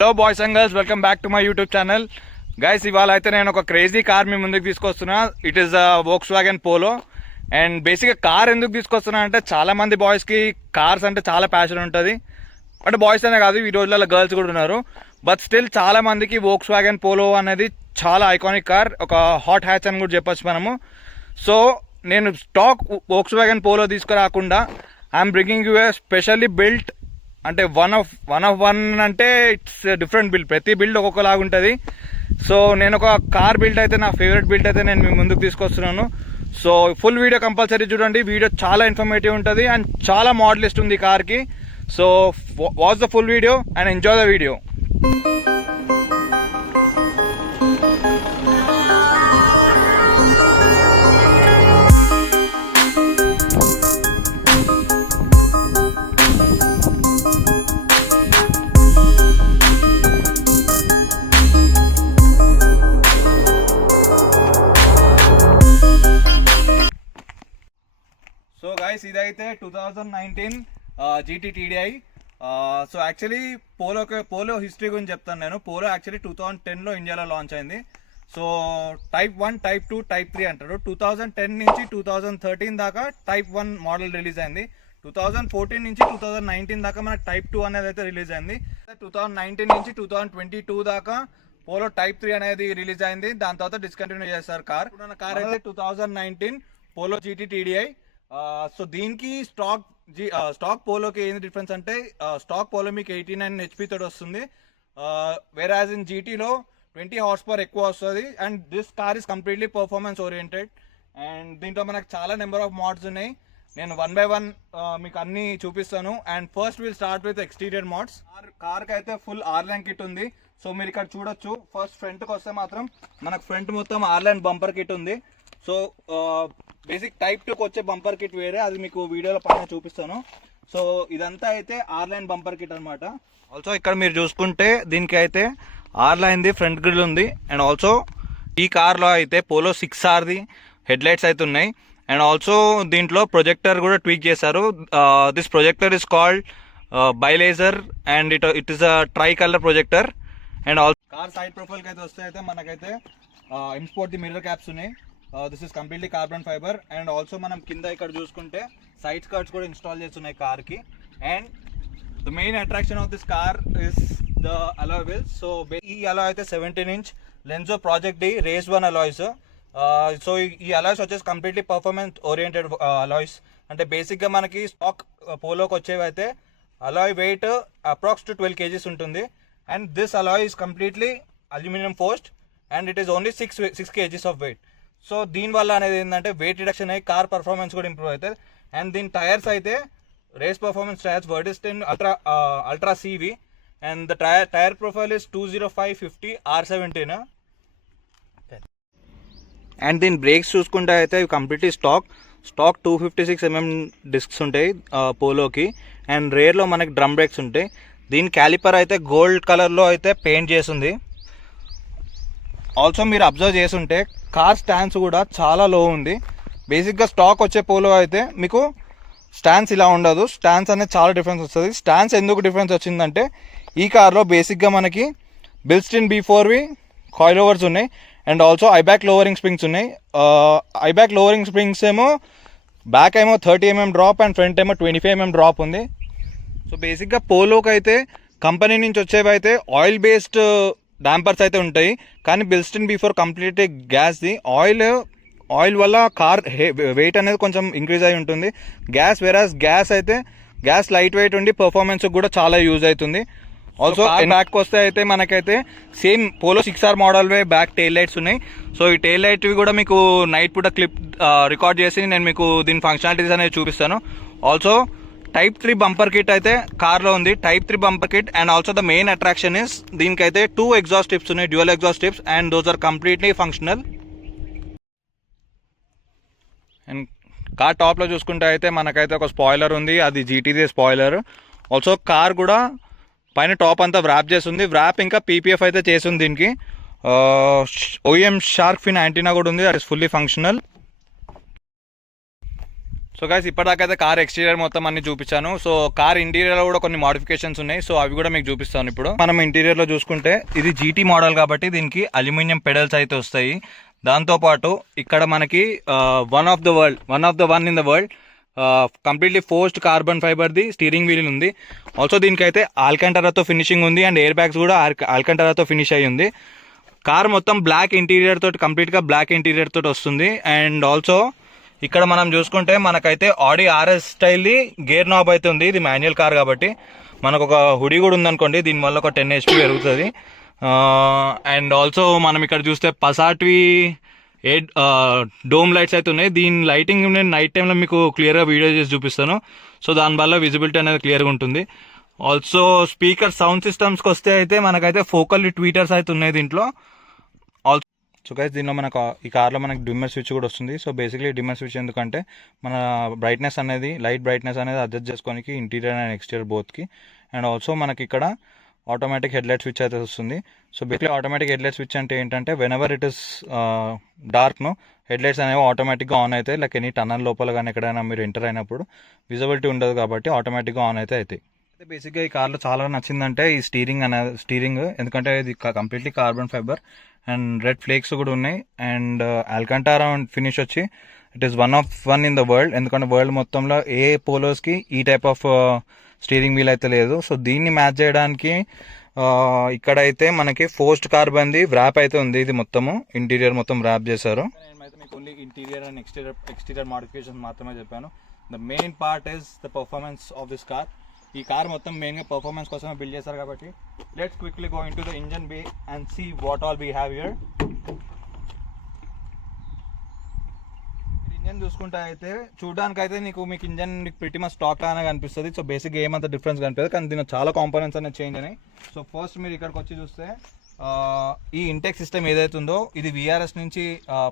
Hello boys and girls, welcome back to my YouTube channel. Guys, ఇవాళ అయితే నేను ఒక క్రేజీ కార్ మీ ముందుకు తీసుకొస్తున్నా. It is Volkswagen Polo. And బేసిక్గా కార్ ఎందుకు తీసుకొస్తున్నా అంటే, చాలామంది బాయ్స్కి కార్స్ అంటే చాలా ప్యాషన్ ఉంటుంది. అంటే బాయ్స్ అనే కాదు, ఈ రోజులలో గర్ల్స్ కూడా ఉన్నారు. బట్ స్టిల్ చాలా మందికి వోక్స్వాగన్ పోలో అనేది చాలా ఐకానిక్ కార్, ఒక హాట్ హ్యాచ్ అని కూడా చెప్పొచ్చు మనము. సో నేను స్టాక్ వోక్స్వాగన్ పోలో తీసుకురాకుండా I'm bringing you a specially built, అంటే వన్ ఆఫ్ వన్ అంటే ఇట్స్ డిఫరెంట్ బిల్డ్. ప్రతి బిల్డ్ ఒక్కొక్కలాగా ఉంటుంది. సో నేను ఒక కార్ బిల్డ్ అయితే, నా ఫేవరెట్ బిల్డ్ అయితే నేను మీ ముందుకు తీసుకొస్తున్నాను. సో ఫుల్ వీడియో కంపల్సరీ చూడండి. వీడియో చాలా ఇన్ఫర్మేటివ్ ఉంటుంది అండ్ చాలా మోడలిస్ట్ ఉంది ఈ కార్కి. So watch the full video and enjoy the video. So guys, ఇదైతే 2019 GT TDI. So actually polo history గురించి చెప్తాను నేను. పోలో యాక్చువల్లీ 2010లో ఇండియాలో లాంచ్ అయింది. సో టైప్ 1, టైప్ 2, టైప్ 3 అంటారు. 2010 నుంచి 2013 దాకా టైప్ 1 మోడల్ రిలీజ్ అయింది. 2014 నుంచి 2019 దాకా మనకు టైప్ 2 అనేది అయితే రిలీజ్ అయింది. 2019 నుంచి 2022 దాకా పోలో టైప్ 3 అనేది రిలీజ్ అయింది. దాని తర్వాత డిస్కంటిన్యూ చేస్తారు కార్. కార్ అయితే 2019 పోలో GT TDI. సో దీనికి స్టాక్ పోలోకి ఏంది డిఫరెన్స్ అంటే, స్టాక్ పోలో మీకు 89 HP తోటి వస్తుంది. వేరాజ్ ఇన్ జీటీలో 20 HP ఎక్కువ వస్తుంది. And this car is completely performance oriented. And దీంట్లో మనకు చాలా నెంబర్ ఆఫ్ మోడ్స్ ఉన్నాయి. నేను 1 by 1 మీకు అన్ని చూపిస్తాను. And first will start with exterior modes. కార్కి అయితే ఫుల్ ఆర్లైన్ కిట్ ఉంది. సో మీరు ఇక్కడ చూడొచ్చు. ఫస్ట్ ఫ్రంట్కి వస్తే మాత్రం మనకు ఫ్రంట్ మొత్తం ఆర్లైన్ బంపర్ కిట్ ఉంది. సో బేసిక్ టైప్ 2కి వచ్చే బంపర్ కిట్ వేరే, అది మీకు వీడియోలో పైన చూపిస్తాను. సో ఇదంతా అయితే ఆర్లైన్ బంపర్ కిట్ అనమాట. ఆల్సో ఇక్కడ మీరు చూసుకుంటే దీనికి అయితే ఆర్లైన్ది ఫ్రంట్ గ్రిల్ ఉంది. అండ్ ఆల్సో ఈ కార్లో అయితే పోలో 6Rది హెడ్ లైట్స్ అయితే ఉన్నాయి. అండ్ ఆల్సో దీంట్లో ప్రొజెక్టర్ కూడా ట్వీక్ చేశారు. This projector is called bi laser and it is a tri colour projector. And also car side ప్రొఫైల్కి అయితే వస్తే అయితే మనకైతే ఇన్స్పోర్ట్ ది మిర్రర్ క్యాప్స్ ఉన్నాయి. This is completely carbon fibre. And also మనం కింద ఇక్కడ చూసుకుంటే సైడ్ స్కర్ట్స్ కూడా ఇన్స్టాల్ చేస్తున్నాయి కార్కి. And the main attraction of this car is the alloy wheels. So ఈ అలాయ్ అయితే 17" Lenso project D race 1 alloys. So ఈ అలాయ్స్ వచ్చేసి కంప్లీట్లీ పర్ఫార్మెన్స్ ఓరియంటెడ్ అలాయ్స్. అంటే బేసిక్గా మనకి స్టాక్ పోలోకి వచ్చేవి అయితే alloy weight approx to 12 kgs ఉంటుంది. And this alloy is completely aluminium forged and it is only 6 kgs of weight. So దీనివల్ల అనేది ఏంటంటే వెయిట్ రిడక్షన్ అయ్యి కార్ పర్ఫార్మెన్స్ కూడా ఇంప్రూవ్ అవుతుంది. అండ్ దీని టైర్స్ అయితే రేస్ పర్ఫార్మెన్స్ టైర్స్ వర్డిస్టన్ ultra CV. And the tyre profile is 205/50 R17. And దీని బ్రేక్స్ చూసుకుంటే అయితే ఇవి కంప్లీట్లీ స్టాక్ 256 mm డిస్క్స్ ఉంటాయి పోలోకి. అండ్ రేర్లో మనకి డ్రమ్ బ్రేక్స్ ఉంటాయి. దీని క్యాలిపర్ అయితే గోల్డ్ కలర్లో అయితే పెయింట్ చేసింది. ఆల్సో మీరు అబ్జర్వ్ చేస్తుంటే కార్ స్టాండ్స్ కూడా చాలా లో ఉంది. బేసిక్గా స్టాక్ వచ్చే పోలో అయితే మీకు స్టాండ్స్ ఇలా ఉండదు. స్టాండ్స్ అనేది చాలా డిఫరెన్స్ వస్తుంది. స్టాండ్స్ ఎందుకు డిఫరెన్స్ వచ్చిందంటే, ఈ కార్లో బేసిక్గా మనకి బిల్స్టిన్ B4వి కాయిల్ ఓవర్స్ ఉన్నాయి. అండ్ ఆల్సో ఐబ్యాక్ లోవరింగ్ స్ప్రింగ్స్ ఉన్నాయి. ఐబ్యాక్ లోవరింగ్ స్ప్రింగ్స్ ఏమో బ్యాక్ ఏమో 30 mm డ్రాప్ అండ్ ఫ్రంట్ ఏమో 25 mm డ్రాప్ ఉంది. సో బేసిక్గా పోలోకి అయితే కంపెనీ నుంచి వచ్చేవి అయితే ఆయిల్ బేస్డ్ డాంపర్స్ అయితే ఉంటాయి. కానీ బిల్స్టిన్ B4 కంప్లీట్లీ గ్యాస్ది. ఆయిల్ వల్ల కార్ వెయిట్ అనేది కొంచెం ఇంక్రీజ్ అయి ఉంటుంది. గ్యాస్ లైట్ వెయిట్ ఉండి పర్ఫార్మెన్స్ కూడా చాలా యూజ్ అవుతుంది. ఆల్సో బ్యాక్ వస్తే అయితే మనకైతే same polo 6R model way back tail lights ఉన్నాయి. సో ఈ టెయిల్ లైట్వి కూడా మీకు నైట్ పూట క్లిప్ రికార్డ్ చేసి నేను మీకు దీని ఫంక్షనాలిటీస్ అనేది చూపిస్తాను. ఆల్సో టైప్ 3 బంపర్ కిట్ అయితే కార్లో ఉంది. Type 3 bumper kit. And also the main attraction is దీనికైతే 2 ఎగ్జాస్ట్ టిప్స్ ఉన్నాయి, dual exhaust tips. And those are completely functional. And car టాప్లో చూసుకుంటే అయితే మనకైతే ఒక స్పాయిలర్ ఉంది, అది GTది స్పాయిలర్. ఆల్సో కార్ కూడా పైన టాప్ అంతా వ్రాప్ చేస్తుంది. వ్రాప్ ఇంకా PPF అయితే చేస్తుంది దీనికి. OEM షార్క్ ఫిన్ యాంటీనా కూడా ఉంది, that is fully functional. So guys ఇప్పటిదాకా అయితే కార్ ఎక్స్టీరియర్ మొత్తం అన్ని చూపించాను. సో కార్ ఇంటీరియర్లో కూడా కొన్ని మోడిఫికేషన్స్ ఉన్నాయి. సో అవి కూడా మీకు చూపిస్తాను. ఇప్పుడు మనం ఇంటీరియర్లో చూసుకుంటే ఇది జీటీ మోడల్ కాబట్టి దీనికి అల్యూమినియం పెడల్స్ అయితే వస్తాయి. దాంతోపాటు ఇక్కడ మనకి one of the one in the world completely forged carbon ఫైబర్ది స్టీరింగ్ వీల్ ఉంది. ఆల్సో దీనికైతే ఆల్కంటారాతో ఫినిషింగ్ ఉంది అండ్ ఎయిర్ బ్యాగ్స్ కూడా ఆల్కంటారాతో ఫినిష్ అయ్యి ఉంది. కార్ మొత్తం బ్లాక్ ఇంటీరియర్ తోటి కంప్లీట్గా బ్లాక్ ఇంటీరియర్ తోటి వస్తుంది. అండ్ ఆల్సో ఇక్కడ మనం చూసుకుంటే మనకైతే ఆడి ఆర్ఎస్ స్టైల్ది గేర్ నాబ్ అయితే ఉంది. ఇది మాన్యువల్ కార్ కాబట్టి మనకు ఒక హుడీ కూడా ఉందనుకోండి, దీనివల్ల ఒక 10 HP పెరుగుతుంది. అండ్ ఆల్సో మనం ఇక్కడ చూస్తే పసాట్వి డోమ్ లైట్స్ అయితే ఉన్నాయి. దీని లైటింగ్ నేను నైట్ టైంలో మీకు క్లియర్గా వీడియో చేసి చూపిస్తాను. సో దానివల్ల విజిబిలిటీ అనేది క్లియర్గా ఉంటుంది. ఆల్సో స్పీకర్ సౌండ్ సిస్టమ్స్కి వస్తే అయితే మనకైతే ఫోకల్ ట్వీటర్స్ అయితే ఉన్నాయి దీంట్లో. ఆల్సో సో గైస్ దీనిలో మనకు ఈ కార్లో మనకి డిమ్మర్ స్విచ్ కూడా వస్తుంది. సో బేసిక్లీ డిమ్మర్ స్విచ్ ఎందుకంటే మన బ్రైట్నెస్ అనేది లైట్ బ్రైట్నెస్ అనేది అడ్జస్ట్ చేసుకోనికి ఇంటీరియర్ అండ్ ఎక్స్టీరియర్ బోత్కి. అండ్ ఆల్సో మనకి ఇక్కడ ఆటోమేటిక్ హెడ్లైట్ స్విచ్ అయితే వస్తుంది. So basically automatic headlight switch అంటే ఏంటంటే వెనెవర్ ఇట్ ఇస్ డార్క్ను హెడ్లైట్స్ అనేవి ఆటోమేటిక్గా ఆన్ అవుతాయి. లైక్ ఎనీ టనల్ లోపల కానీ ఎక్కడైనా మీరు ఎంటర్ అయినప్పుడు విజిబిలిటీ ఉండదు కాబట్టి ఆటోమేటిక్గా ఆన్ అయితే అవుతాయి. బేసిక్గా ఈ కార్లో చాలా నచ్చిందంటే ఈ స్టీరింగ్ ఎందుకంటే ఇది completely carbon fibre and red flakes కూడా ఉన్నాయి. అండ్ ఆల్కంటారా ఫినిష్ వచ్చి it is one in the world. ఎందుకంటే వరల్డ్ మొత్తంలో ఏ పోలోస్కి ఈ టైప్ ఆఫ్ స్టీరింగ్ వీల్ అయితే లేదు. సో దీన్ని మ్యాచ్ చేయడానికి ఇక్కడైతే మనకి ఫోర్స్డ్ కార్బన్ది వ్రాప్ అయితే ఉంది. ఇది మొత్తము ఇంటీరియర్ మొత్తం వ్రాప్ చేశారు. నేనైతే మీకు only interior and exterior modification మాత్రమే చెప్పాను. The main part is the performance of this car. ఈ కార్ మొత్తం మెయిన్గా పర్ఫార్మెన్స్ కోసమే బిల్డ్ చేశారు కాబట్టి let's quickly go into the engine bay and see what all we have here. Engine చూసుకుంటే అయితే చూడడానికి అయితే మీకు ఇంజన్ ప్రిటీ మచ్ స్టాక్ లానే కనిపిస్తుంది. సో బేసిక్గా ఏమంత డిఫరెన్స్ కనిపిస్తుంది కానీ దీని చాలా కాంపోనెంట్స్ అనేది చేంజ్ అయినాయి. సో ఫస్ట్ మీరు ఇక్కడికి వచ్చి చూస్తే ఈ ఇంటెక్ సిస్టమ్ ఏదైతే ఉందో ఇది విఆర్ఎస్ నుంచి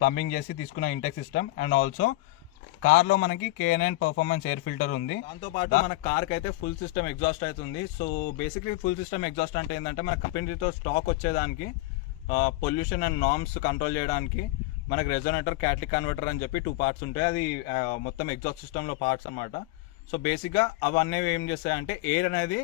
ప్లంబింగ్ చేసి తీసుకున్న ఇంటెక్ సిస్టమ్. అండ్ ఆల్సో కార్లో మనకి K9 పర్ఫార్మెన్స్ ఎయిర్ ఫిల్టర్ ఉంది. దాంతోపాటు మన కార్కి అయితే ఫుల్ సిస్టమ్ ఎగ్జాస్ట్ అవుతుంది. So basically full system exhaust అంటే ఏంటంటే మన కంపెనీతో స్టాక్ వచ్చేదానికి పొల్యూషన్ అండ్ నార్మ్స్ కంట్రోల్ చేయడానికి మనకి రెజోనేటర్ క్యాటలిక్ కన్వర్టర్ అని చెప్పి 2 పార్ట్స్ ఉంటాయి. అది మొత్తం ఎగ్జాస్ట్ సిస్టంలో పార్ట్స్ అనమాట. సో బేసిక్గా అవన్నీ ఏం చేస్తాయంటే ఎయిర్ అనేది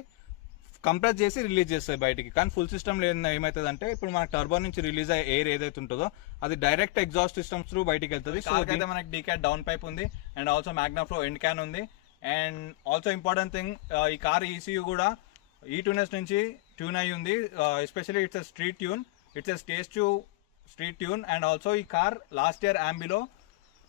కంప్రెస్ చేసి రిలీజ్ చేస్తాయి బయటికి. కానీ ఫుల్ సిస్టమ్ ఏమవుతుంది అంటే ఇప్పుడు మనకి టర్బో నుంచి రిలీజ్ అయ్యే ఎయిర్ ఏదైతే ఉంటుందో అది డైరెక్ట్ ఎగ్జాస్ట్ సిస్టమ్స్ త్రూ బయటికి వెళ్తుంది. సో అయితే మనకి డీక్యాట్ డౌన్ పైప్ ఉంది and also Magnaflow end can ఉంది. అండ్ ఆల్సో ఇంపార్టెంట్ థింగ్ ఈ కార్ ECU కూడా E2NS నుంచి ట్యూన్ అయ్యి ఉంది. Especially it's street tune, it's stage two street tune. And also ఈ కార్ లాస్ట్ ఇయర్ ఆంబిలో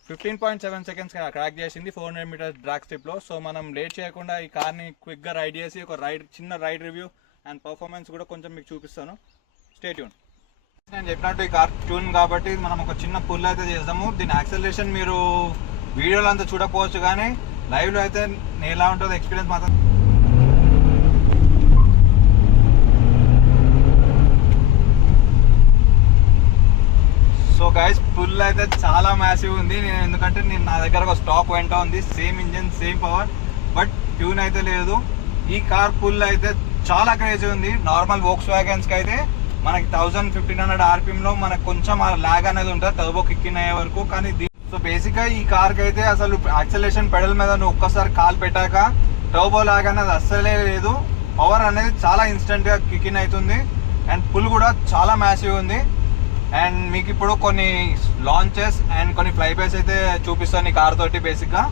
15.7 seconds క్రాక్ చేసింది 400 meters డ్రాగ్ స్ట్రిప్లో. సో మనం లేట్ చేయకుండా ఈ కార్ని క్విక్గా రైడ్ చేసి ఒక చిన్న రైడ్ రివ్యూ అండ్ పర్ఫార్మెన్స్ కూడా కొంచెం మీకు చూపిస్తాను. Stay tune. నేను చెప్పినట్టు ఈ కార్ ట్యూన్ కాబట్టి మనం ఒక చిన్న పుల్ అయితే చేద్దాము. దీని యాక్సలరేషన్ మీరు వీడియోలో అంతా చూడకపోవచ్చు కానీ లైవ్లో అయితే ఎలా ఉంటుందో ఎక్స్పీరియన్స్ మాత్రం. సో గైస్ పుల్ అయితే చాలా మ్యాసివ్ ఉంది. ఎందుకంటే నా దగ్గర ఒక స్టాక్ వెంట ఉంది same engine same power but tune అయితే లేదు. ఈ కార్ పుల్ అయితే చాలా క్రేజీ ఉంది. నార్మల్ వోక్స్ వ్యాగన్స్కి అయితే మనకి 1500 RPMలో మనకు కొంచెం ల్యాగ్ అనేది ఉంటుంది టర్బో కిక్ ఇన్ అయ్యే వరకు. కానీ సో బేసిక్గా ఈ కార్కి అయితే అసలు యాక్సలేషన్ పెడల్ మీద నువ్వు ఒక్కసారి కాల్ పెట్టాక టర్బో ల్యాగ్ అనేది అస్సలే లేదు. పవర్ అనేది చాలా ఇన్స్టెంట్గా కిక్ ఇన్ అవుతుంది అండ్ పుల్ కూడా చాలా మ్యాసివ్ ఉంది. అండ్ మీకు ఇప్పుడు కొన్ని లాంచెస్ అండ్ కొన్ని ఫ్లైబైస్ అయితే చూపిస్తాను ఈ కార్ తోటి. బేసిక్గా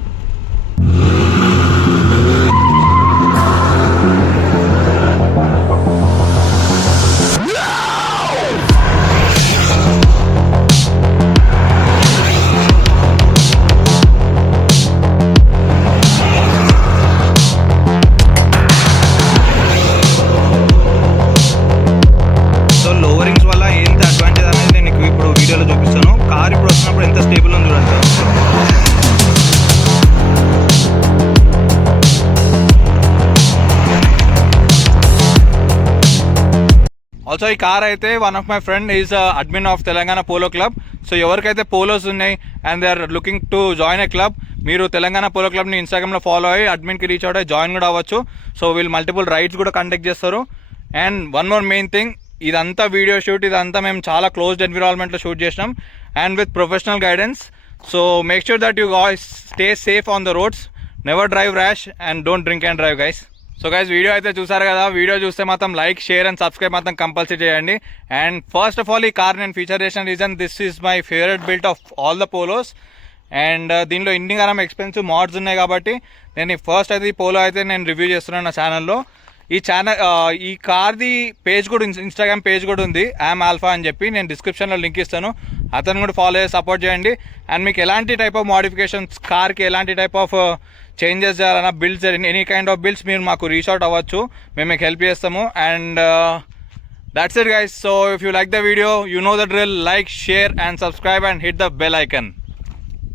ఆల్సో ఈ కార్ అయితే one of my friend is admin of Telangana polo club. So ఎవరికైతే పోలోస్ ఉన్నాయి and they are looking to join a club, మీరు తెలంగాణ పోలో క్లబ్ని ఇన్స్టాగ్రామ్లో ఫాలో అయ్యి అడ్మిన్కి రీచ్ అవుట్ అయ్యి జాయిన్ కూడా అవ్వచ్చు. సో వీళ్ళు మల్టిపుల్ రైడ్స్ కూడా కండక్ట్ చేస్తారు. And one more main thing, ఇదంతా వీడియో షూట్ ఇదంతా మేము చాలా క్లోజ్డ్ ఎన్విరాన్మెంట్లో షూట్ చేసినాం and with professional guidance. So make sure that you guys stay safe on the roads, never drive rash and don't drink and drive guys. So guys video అయితే చూసారు కదా, video చూస్తే మాత్రం లైక్ షేర్ అండ్ సబ్స్క్రైబ్ మాత్రం compulsory చేయండి. And first of all ఈ car నేను feature చేసిన reason this is my favourite built of all the polos. And దీనిలో ఇన్ని కాలం ఎక్స్పెన్సివ్ మోడ్స్ ఉన్నాయి కాబట్టి నేను ఫస్ట్ అయితే ఈ పోలో అయితే నేను రివ్యూ చేస్తున్నాను నా ఛానల్లో. ఈ కార్ది పేజ్ కూడా ఇన్స్టాగ్రామ్ పేజ్ కూడా ఉంది, యామ్ ఆల్ఫా అని చెప్పి. నేను డిస్క్రిప్షన్లో లింక్ ఇస్తాను, అతను కూడా ఫాలో చేసి సపోర్ట్ చేయండి. అండ్ మీకు ఎలాంటి టైప్ ఆఫ్ మోడిఫికేషన్స్, కార్కి ఎలాంటి టైప్ ఆఫ్ చేంజెస్ చేయాలన్నా, builds, any kind of builds మీరు మాకు రీచ్ అవుట్ అవ్వచ్చు, మేము మీకు హెల్ప్ చేస్తాము. And that's it guys. So if you like the video, you know the drill, like, share and subscribe and hit the bell icon.